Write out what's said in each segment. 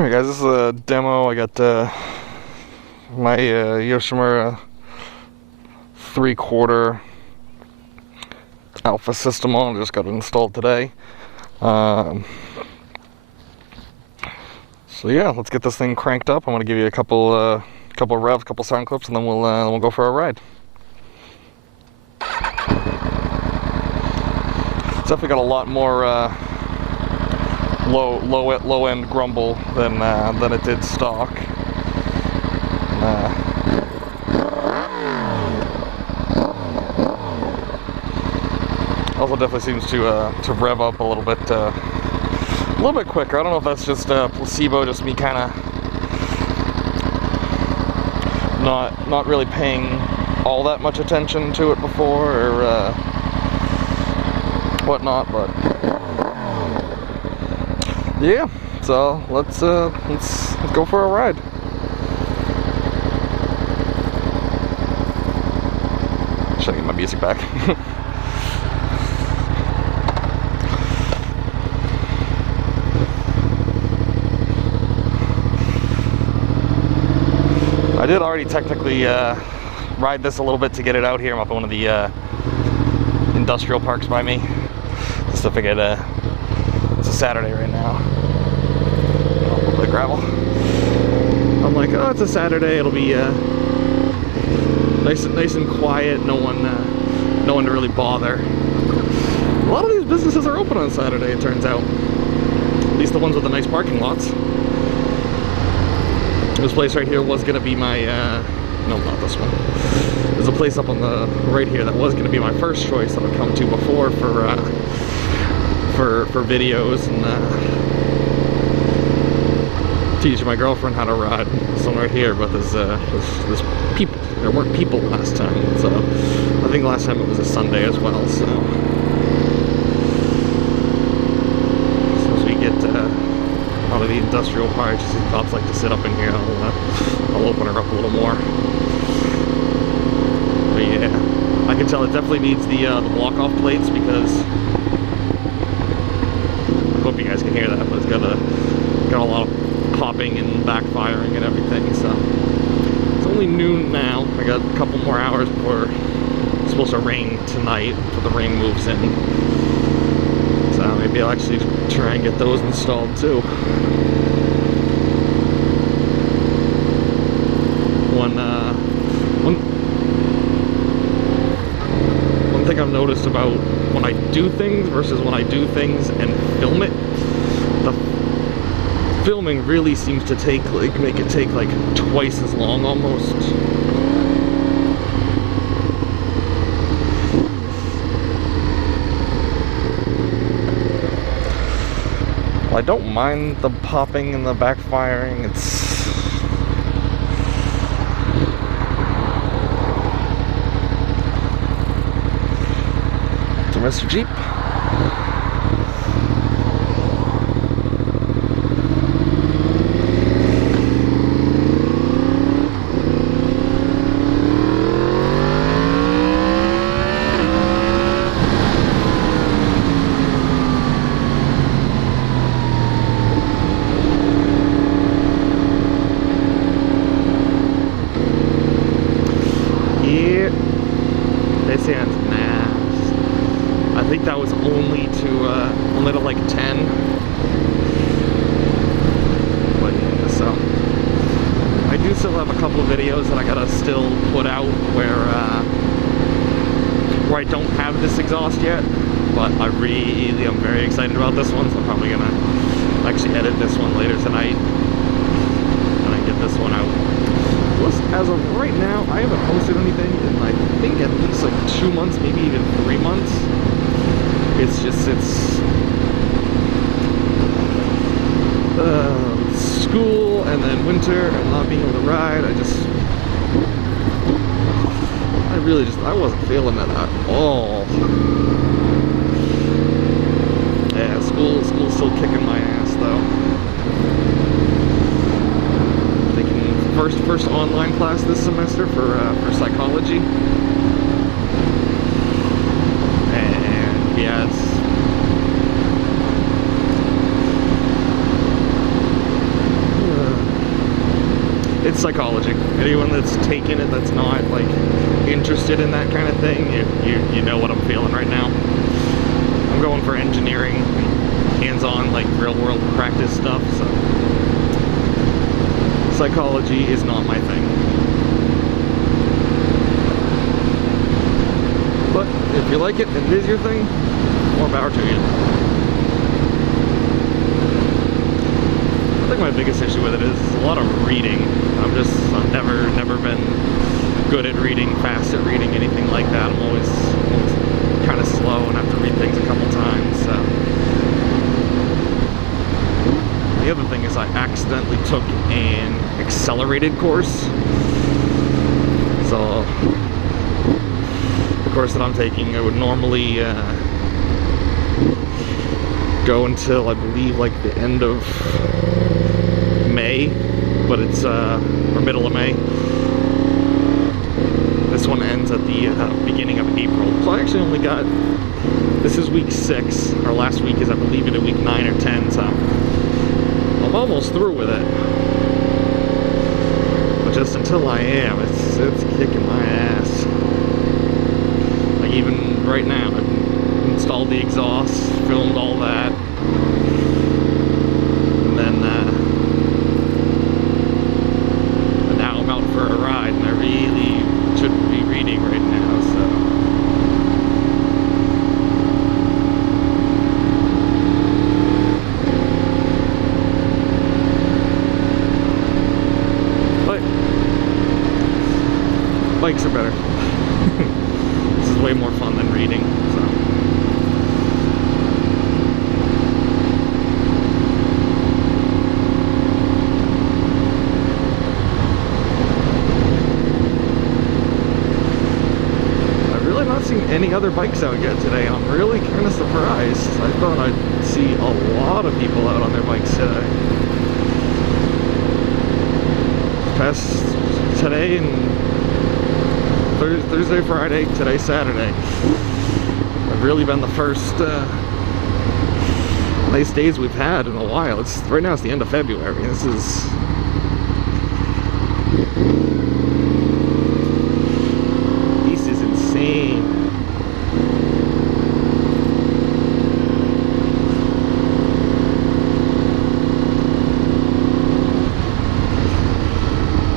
Alright guys, this is a demo. I got my Yoshimura 3/4 Alpha system on. I just got it installed today. So yeah, let's get this thing cranked up. I'm gonna give you a couple revs, couple sound clips, and then we'll go for a ride. It's definitely got a lot more low end grumble than it did stock. Also definitely seems to rev up a little bit quicker. I don't know if that's just placebo, just me kind of not really paying all that much attention to it before or whatnot, but yeah. So let's go for a ride. Should I get my music back? I did already technically ride this a little bit to get it out here. I'm up at one of the industrial parks by me. Just to figure it's a Saturday right now. A little bit of gravel. I'm like, oh, it's a Saturday. It'll be nice and quiet. No one to really bother. A lot of these businesses are open on Saturday, it turns out. At least the ones with the nice parking lots. This place right here was gonna be my no, not this one. There's a place up on the right here that was gonna be my first choice that I've come to before for videos and teaching my girlfriend how to ride. This one right here, but there's people. There weren't people last time, so I think last time it was a Sunday as well. So as we get out of the industrial part, just see cops like to sit up in here. I'll open her up a little more. But yeah, I can tell it definitely needs the block-off plates because I hope you guys can hear that, but it's got a lot of popping and backfiring and everything. So it's only noon now. I got a couple more hours before it's supposed to rain tonight, before the rain moves in. So maybe I'll actually try and get those installed too. One thing I've noticed about when I do things versus when I do things and film it, the filming really seems to make it take like twice as long almost. Well, I don't mind the popping and the backfiring. It's Mr. Jeep. Yeah, this sounds nice. I think that was only to like 10. But yeah, so I do still have a couple of videos that I gotta still put out where I don't have this exhaust yet. But I'm very excited about this one, so I'm probably gonna actually edit this one later tonight and I get this one out. As of right now, I haven't posted anything in I think at least like 2 months, maybe even 3 months. It's school and then winter and not being able to ride. I wasn't feeling it at all. Yeah, school's still kicking my ass though. Taking first online class this semester for psychology. And yeah, it's psychology. Anyone that's taken it that's not like interested in that kind of thing, you know what I'm feeling right now. I'm going for engineering, hands-on, like real-world practice stuff, so psychology is not my thing. But if you like it and it is your thing, more power to you. I think my biggest issue with it is a lot of reading. I've never been good at reading, fast at reading, anything like that. I'm always kind of slow and have to read things a couple times. So. The other thing is I accidentally took an accelerated course. So the course that I'm taking, it would normally go until I believe like the end of May, but it's or middle of May. This one ends at the beginning of April. So I actually only got, this is week 6. Our last week is I believe in week 9 or 10, so I'm almost through with it. But just until I am, it's kicking my ass. Like even right now, I've installed the exhaust, filmed all that, and then now I'm out for a ride, and I really shouldn't be reading right now, so. But bikes are better. This is way more fun than reading, so. Any other bikes out yet today. I'm really kind of surprised. I thought I'd see a lot of people out on their bikes today. Past today and Thursday, Friday, today, Saturday. I've really been the first nice days we've had in a while. Right now it's the end of February. This is insane.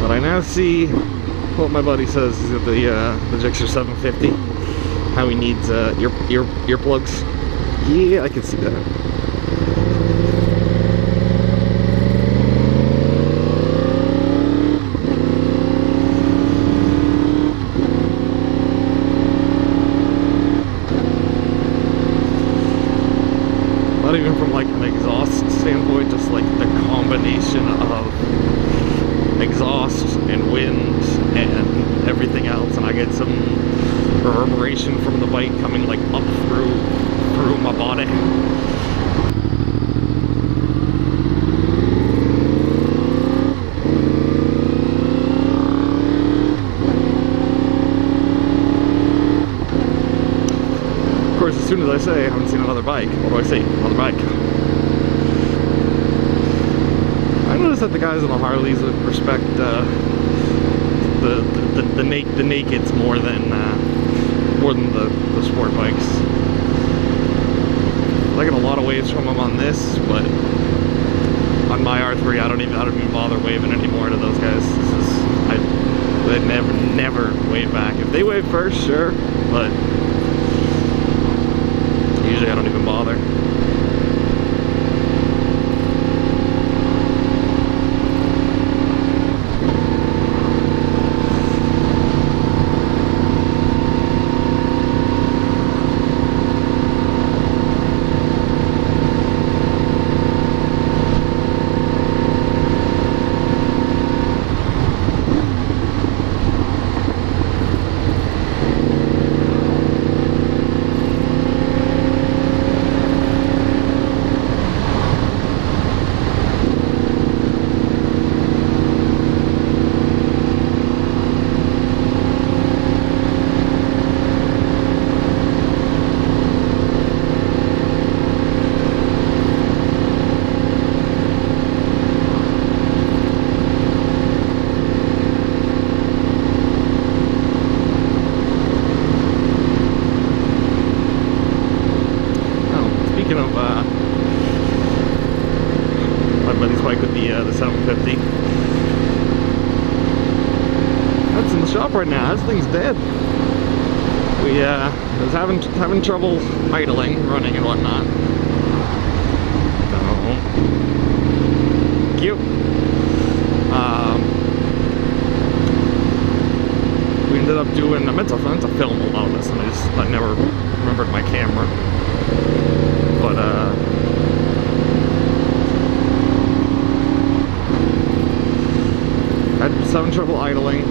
But I now see what my buddy says is that the GSX-R 750, how he needs earplugs. Yeah, I can see that. Not even from like an exhaust standpoint, just like the combination of exhaust and wind and everything else, and I get some reverberation from the bike coming like up through my body. Of course, as soon as I say I haven't seen another bike, what do I say? Another bike. I noticed that the guys on the Harleys would respect the nakeds more than the sport bikes. I get a lot of waves from them on this, but on my R3, I don't even bother waving anymore to those guys. They never wave back. If they wave first, sure, but usually I don't even bother. bike with the 750. That's in the shop right now. This thing's dead. We was having trouble idling, running, and whatnot. So cute. We ended up doing. I meant to film a lot of this, and I never remembered my camera. But was having trouble idling.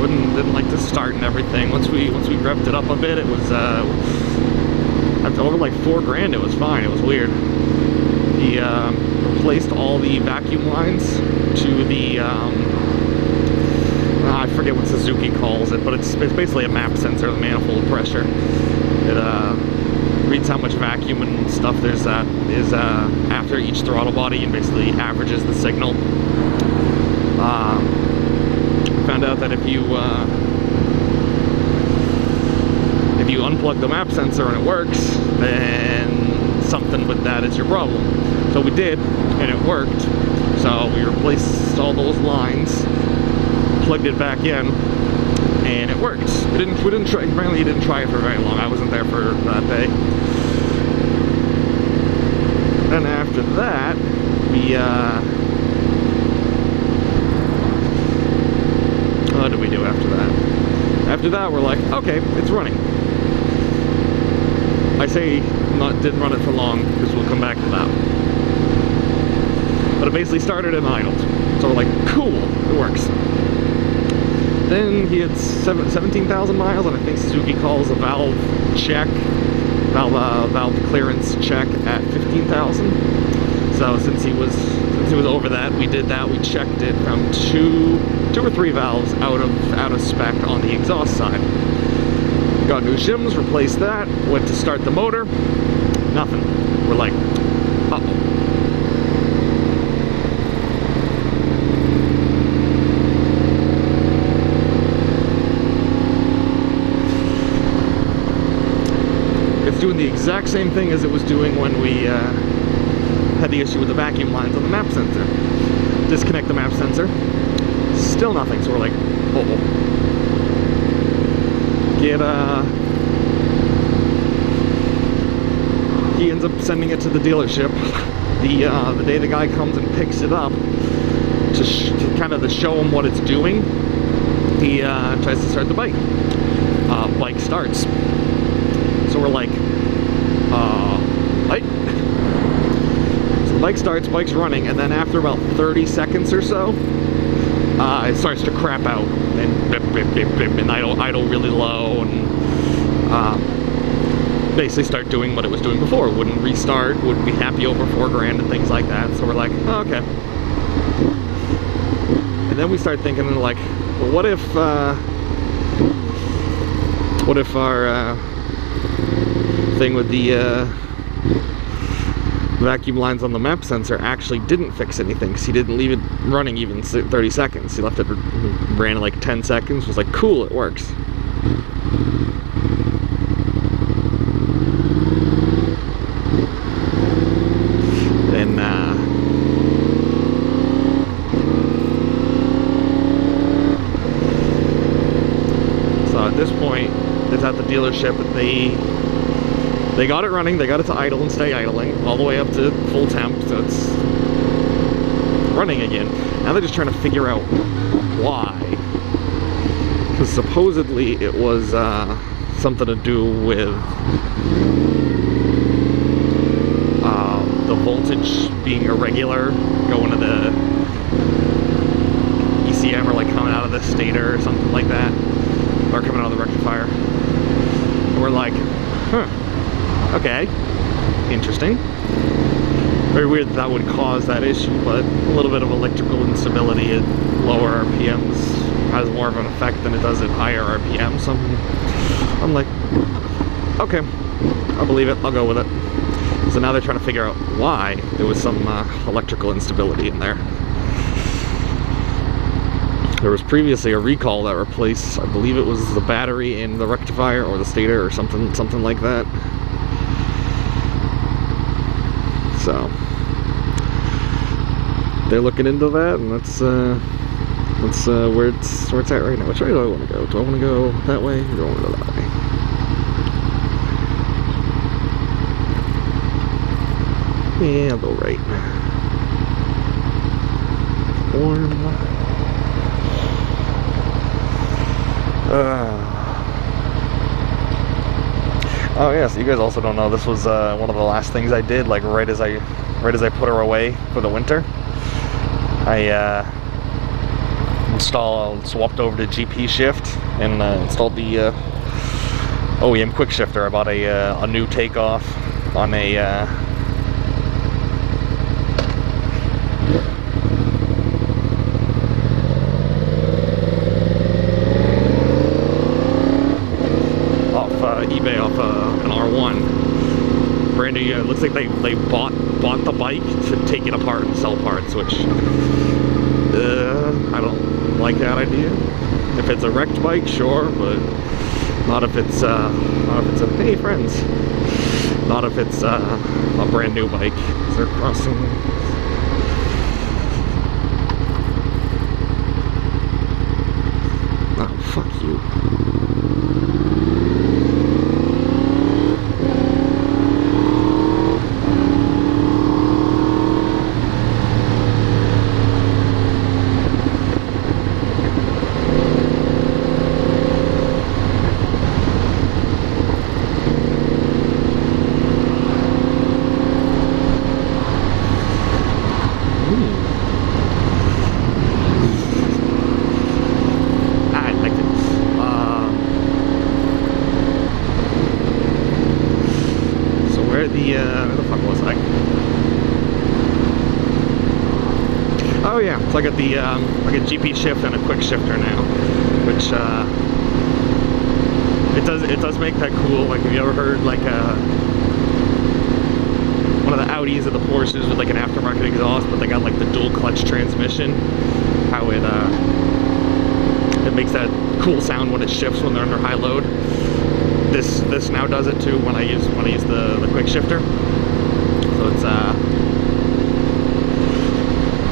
Didn't like to start and everything. Once we revved it up a bit, it was after over like $4 it was fine. It was weird. He replaced all the vacuum lines to the I forget what Suzuki calls it, but it's basically a map sensor, the manifold pressure. It reads how much vacuum and stuff is after each throttle body and basically averages the signal. Found out that if you unplug the map sensor and it works, then something with that is your problem. So we did, and it worked. So we replaced all those lines, plugged it back in, and it worked. We didn't try. Apparently, he didn't try it for very long. I wasn't there for that day. And after that, we what did we do after that? After that, we're like, okay, it's running. I say didn't run it for long because we'll come back to that. But it basically started and idled. So we're like, cool, it works. Then he had 17,000 miles, and I think Suzuki calls a valve clearance check at 15,000. So since he was over that, we did that. We checked it from two or three valves out of spec on the exhaust side. Got new shims, replaced that, went to start the motor, nothing. We're like, uh-oh. It's doing the exact same thing as it was doing when we had the issue with the vacuum lines on the map sensor. Disconnect the map sensor, still nothing. So we're like, uh-oh. He ends up sending it to the dealership. The day the guy comes and picks it up to kind of show him what it's doing, he tries to start the bike. Bike starts. So we're like, right? So the bike starts, bike's running, and then after about 30 seconds or so, it starts to crap out and bip, bip, bip, bip, and idle really low, and basically start doing what it was doing before. Wouldn't restart, wouldn't be happy over $4 and things like that. So we're like, oh, okay. And then we start thinking like, well, what if our thing with the vacuum lines on the map sensor actually didn't fix anything, because he didn't leave it running even 30 seconds. He left it, ran like 10 seconds, was like, cool, it works. Then so at this point, it's at the dealership. They got it running, they got it to idle and stay idling, all the way up to full temp, so it's running again. Now they're just trying to figure out why. Because supposedly it was something to do with the voltage being irregular, going to the ECM, or like coming out of the stator or something like that, or coming out of the rectifier. And we're like, huh. Okay, interesting. Very weird that would cause that issue, but a little bit of electrical instability at lower RPMs has more of an effect than it does at higher RPMs. So I'm like, okay, I'll believe it, I'll go with it. So now they're trying to figure out why there was some electrical instability in there. There was previously a recall that replaced, I believe it was the battery in the rectifier or the stator or something like that. So they're looking into that, and that's where it's at right now. Which way do I want to go? Do I want to go that way, or do I want to go that way? Yeah, I'll go right. Warm. Oh yeah, so you guys also don't know, this was one of the last things I did, like right as I put her away for the winter. I swapped over to GP shift and installed the OEM quick shifter. I bought a new takeoff on a eBay off an R1. Brand new. Looks like they bought the bike to take it apart and sell parts, which I don't like that idea. If it's a wrecked bike, sure, but not if it's a hey friends. Not if it's a brand new bike. They're crossing. Oh, fuck you. Where the fuck was I? Oh yeah, so I got the like a GP shift and a quick shifter now, which it does make that cool. Like, have you ever heard like one of the Audis or the Porsches with like an aftermarket exhaust, but they got like the dual clutch transmission? How it makes that cool sound when it shifts when they're under high load. This now does it too when I use the quick shifter. So it's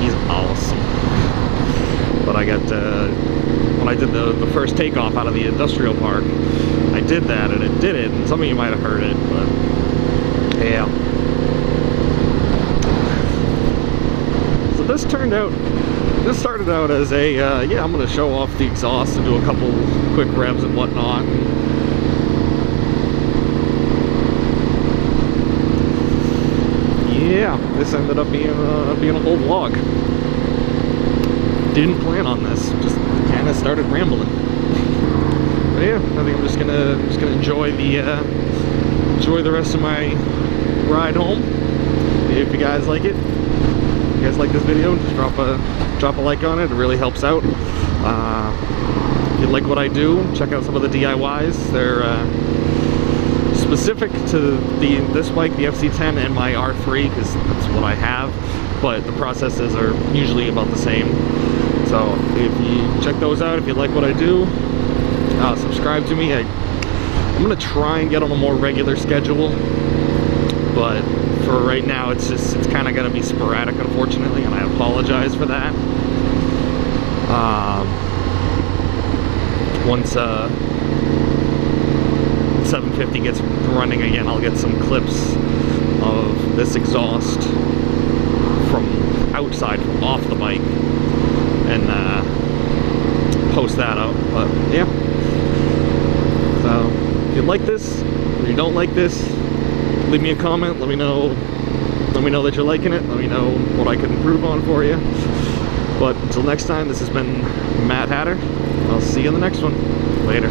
he's awesome. But I got when I did the first takeoff out of the industrial park, I did that and it did it. And some of you might have heard it, but yeah. So this started out as a yeah, I'm gonna show off the exhaust and do a couple quick revs and whatnot. Yeah, this ended up being a whole vlog. Didn't plan on this, just kind of started rambling. But yeah, I think I'm just gonna enjoy the rest of my ride home. If you guys like it, if you guys like this video, just drop a like on it. It really helps out. If you like what I do, check out some of the DIYs. They're specific to this bike, the FC10 and my R3, because that's what I have, but the processes are usually about the same. So if you check those out, if you like what I do, subscribe to me. I'm gonna try and get on a more regular schedule, but for right now it's kind of gonna be sporadic, unfortunately, and I apologize for that. Once 750 gets running again, I'll get some clips of this exhaust from outside, from off the bike, and post that out. But yeah, so if you like this or you don't like this, leave me a comment. Let me know that you're liking it. Let me know what I can improve on for you. But until next time, this has been Matt Hatter. I'll see you in the next one. Later.